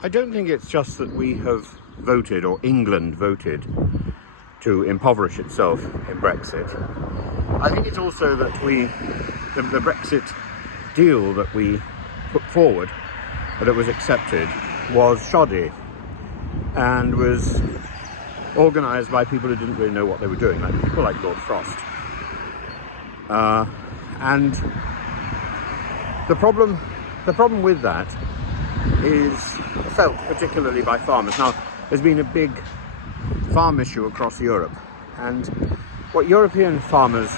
I don't think it's just that we have voted, or England voted, to impoverish itself in Brexit. I think it's also that the Brexit deal that we put forward, that was accepted, was shoddy and was organised by people who didn't really know what they were doing, like people like Lord Frost. And the problem with that is felt particularly by farmers. Now, there's been a big farm issue across Europe, and what European farmers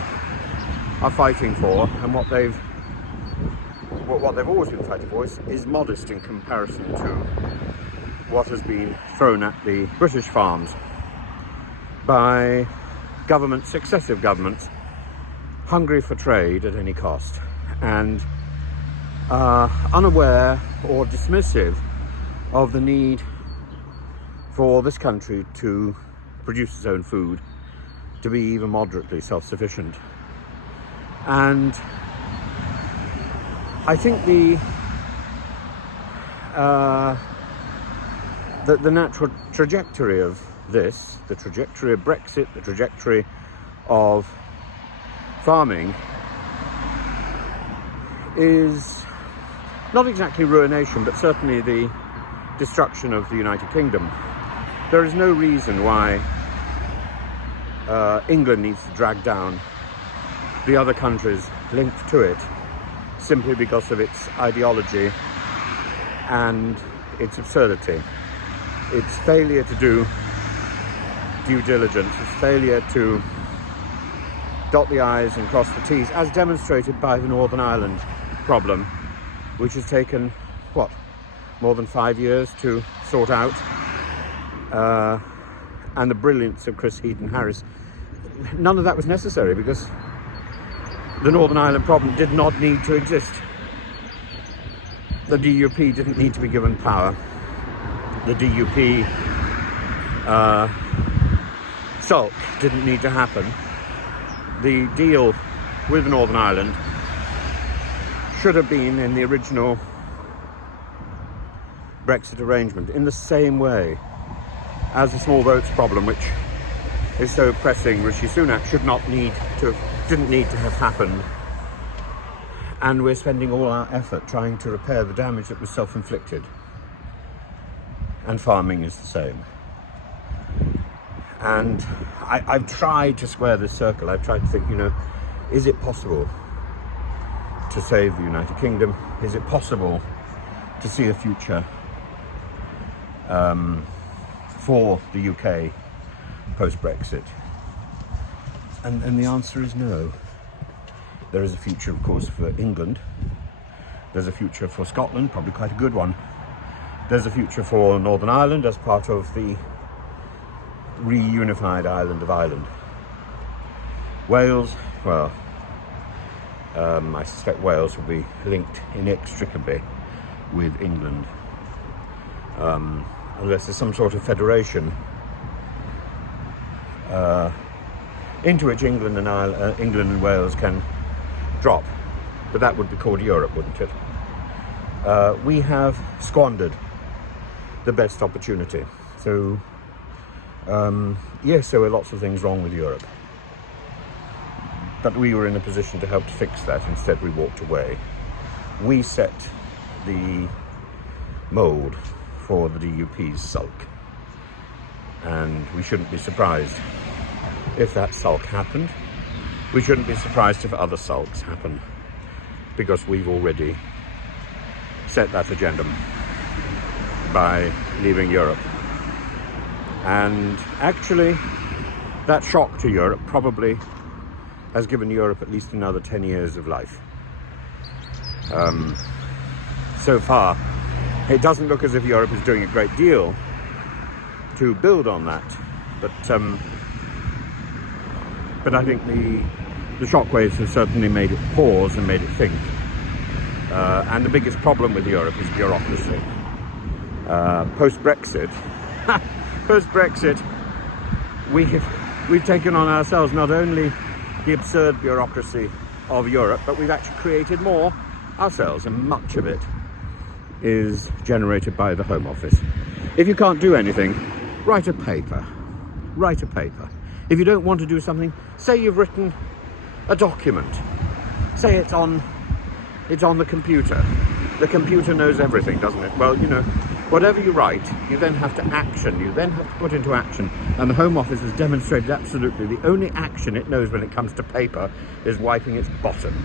are fighting for, and what they've always been fighting for, is modest in comparison to what has been thrown at the British farms by governments, successive governments, hungry for trade at any cost, and unaware or dismissive of the need for this country to produce its own food, to be even moderately self-sufficient. And I think the natural trajectory of this, the trajectory of Brexit, the trajectory of farming, is not exactly ruination, but certainly the destruction of the United Kingdom. There is no reason why England needs to drag down the other countries linked to it simply because of its ideology and its absurdity. Its failure to do due diligence, its failure to dot the I's and cross the T's, as demonstrated by the Northern Ireland problem, which has taken, more than 5 years to sort out, and the brilliance of Chris Heaton-Harris. None of that was necessary because the Northern Ireland problem did not need to exist. The DUP didn't need to be given power. The DUP sulk didn't need to happen. The deal with Northern Ireland should have been in the original Brexit arrangement, in the same way as the small votes problem, which is so pressing Rishi Sunak, didn't need to have happened. And we're spending all our effort trying to repair the damage that was self-inflicted. And farming is the same. And I've tried to square this circle. I've tried to think, is it possible to save the United Kingdom? Is it possible to see a future for the UK post-Brexit? And the answer is no. There is a future, of course, for England. There's a future for Scotland, probably quite a good one. There's a future for Northern Ireland as part of the reunified island of Ireland. Wales, I suspect Wales will be linked inextricably with England, unless there's some sort of federation into which England and Wales can drop. But that would be called Europe, wouldn't it? We have squandered the best opportunity. So, yes, there were lots of things wrong with Europe. But we were in a position to help to fix that. Instead, we walked away. We set the mould for the DUP's sulk. And we shouldn't be surprised if that sulk happened. We shouldn't be surprised if other sulks happen, because we've already set that agenda by leaving Europe. And actually, that shock to Europe probably has given Europe at least another 10 years of life. So far, it doesn't look as if Europe is doing a great deal to build on that, but I think the shockwaves have certainly made it pause and made it think. And the biggest problem with Europe is bureaucracy. Post-Brexit, we've taken on ourselves not only the absurd bureaucracy of Europe, but we've actually created more ourselves, and much of it is generated by the Home Office. If you can't do anything, write a paper. Write a paper. If you don't want to do something, say you've written a document. Say it's on the computer. The computer knows everything, doesn't it? Well, you know, whatever you write, you then have to action. You then have to put into action. And the Home Office has demonstrated absolutely the only action it knows when it comes to paper is wiping its bottom.